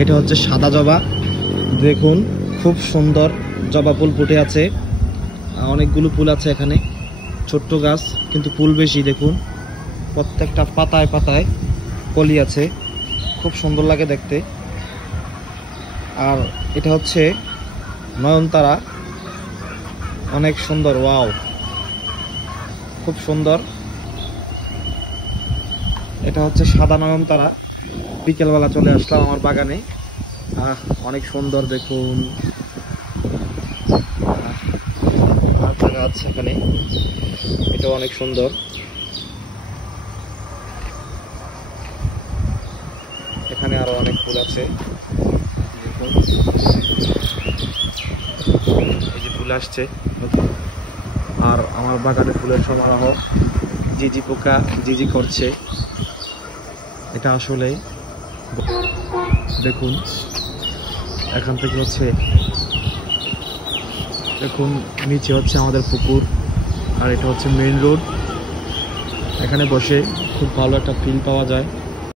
এটা হচ্ছে সাদা জবা। দেখুন খুব সুন্দর জবা ফুল ফুটে আছে। অনেকগুলো ফুল আছে এখানে, ছোট্ট গাছ কিন্তু ফুল বেশি। দেখুন প্রত্যেকটা পাতায় পাতায় কলি আছে, খুব সুন্দর লাগে দেখতে। আর এটা হচ্ছে নয়নতারা, অনেক সুন্দর, ওয়াও খুব সুন্দর। এটা হচ্ছে সাদা নয়নতারা। বিকেলবেলা চলে আসলাম আমার বাগানে, অনেক সুন্দর দেখুন। গাছ এখানে, এটা অনেক সুন্দর। এখানে আরো অনেক ফুল আছে দেখুন, এই যে ফুল আসছে। আর আমার বাগানে ফুলের সমারোহ, জিজি পোকা জিজি করছে। এটা আসলে দেখুন, এখান থেকে হচ্ছে দেখুন নিচে হচ্ছে আমাদের পুকুর, আর এটা হচ্ছে মেইন রোড। এখানে বসে খুব ভালো একটা ফিল পাওয়া যায়।